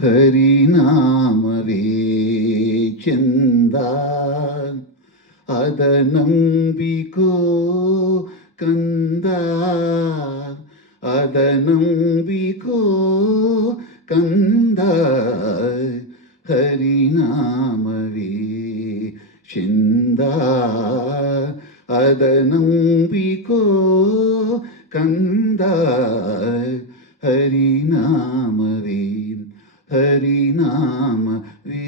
ಹರಿನಾಮವೇ ಚಂದ ಅದ ನಂಬಿಕೋ ಕಂದ, ಅದ ನಂಬಿಕೋ ಕಂದ. ಹರಿನಾಮವೇ ಚಂದ ಅದ ನಂಬಿಕೋ ಕಂದ. ಹರಿನಾಮವೇ ಹರಿನಾಮವೇ.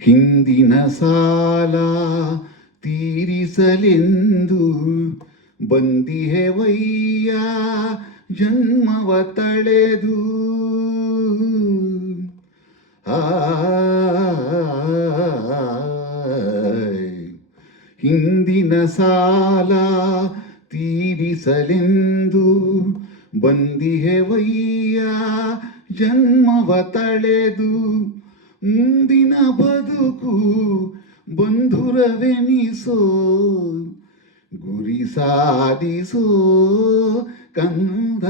ಹಿಂದಿನ ಸಾಲ ತೀರಿಸಲೆಂದು ಬಂದಿಹೆವಯ್ಯ ಜನ್ಮವ ತಳೆದು. ಹಿಂದಿನ ಸಾಲ ತೀರಿಸಲೆಂದು ಬಂದಿಹೆವಯ್ಯ ಜನ್ಮವ ತಳೆದು. ಮುಂದಿನ ಬದುಕು ಬಂಧುರವೆನಿಸೋ ಗುರಿ ಸಾಧಿಸೋ ಕಂದ.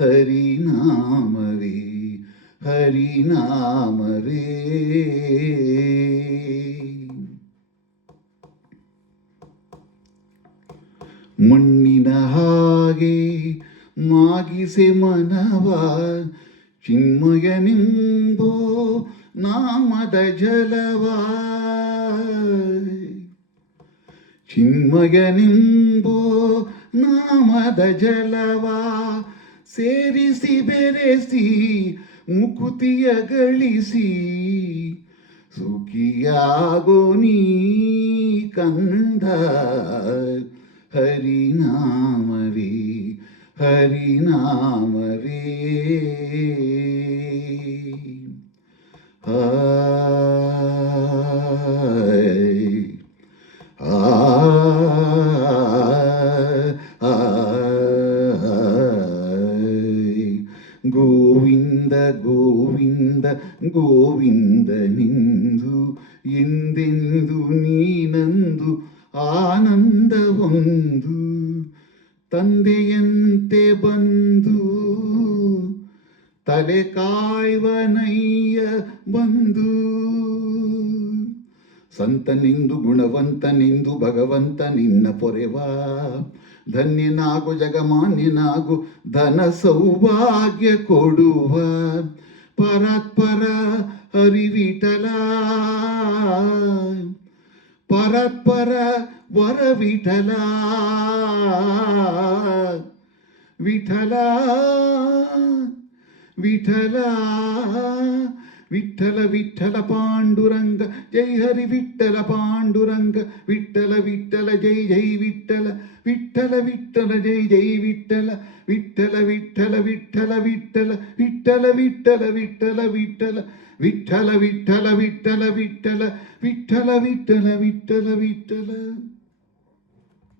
ಹರಿನಾಮವೇ ಹರಿನಾಮವೇ. ಮಣ್ಣಿನ ಹಾಗೆ ಮಾಗಿಸೆ ಮನವ ಚಿನ್ಮಯನೆಂಬೋ ನಾಮದ ಜಲವ. ಚಿನ್ಮಯನೆಂಬೋ ನಾಮದ ಜಲವ ಸೇರಿಸಿ ಬೆರೆಸಿ ಮುಕುತಿಯ ಗಳಿಸಿ ಸುಖಿಯಾಗೋ ನೀ ಕಂದ. ಹರಿನಾಮವೇ ಹರಿನಾಮವೇ. ಗೋವಿಂದ ಗೋವಿಂದ ಗೋವಿಂದ ನಿಂದು ಎಂದೆಂದು ನೀನಂದು ಆನಂದ ಹೊಂದು ತಂದೆಯಂತೆ ಬಂದು ತಲೆ ಕಾಯ್ವನಯ್ಯ ಬಂದು. ಸಂತನಿಂದು ಗುಣವಂತನಿಂದು ಭಗವಂತ ನಿನ್ನ ಪೊರೆವ. ಧನ್ಯನಾಗು ಜಗಮಾನ್ಯನಾಗು ಧನ ಸೌಭಾಗ್ಯ ಕೊಡುವ ಪರಾತ್ಪರ ಹರಿವಿಠಲ. ಪರಾತ್ಪರ ವರ ವಿಠಲ ವಿಠಲ ವಿಠಲ ವಿಠಲ ವಿಠಲ ಪಾಂಡುರಂಗ ಜೈ ಹರಿ ವಿಠಲ ಪಾಂಡುರಂಗ. ವಿಠಲ ವಿಠಲ ಜೈ ಜೈ ವಿಠಲ ವಿಠಲ ವಿಠಲ ಜೈ ಜೈ ವಿಠಲ. ವಿಠಲ ವಿಠಲ ವಿಠಲ ವಿಠಲ ವಿಠಲ ವಿಠಲ ವಿಠಲ ವಿಠಲ ವಿಠಲ ವಿಠಲ ವಿಠಲ ವಿಠಲ ವಿಠಲ ವಿಠಲ ವಿಠಲ ವಿಠಲ.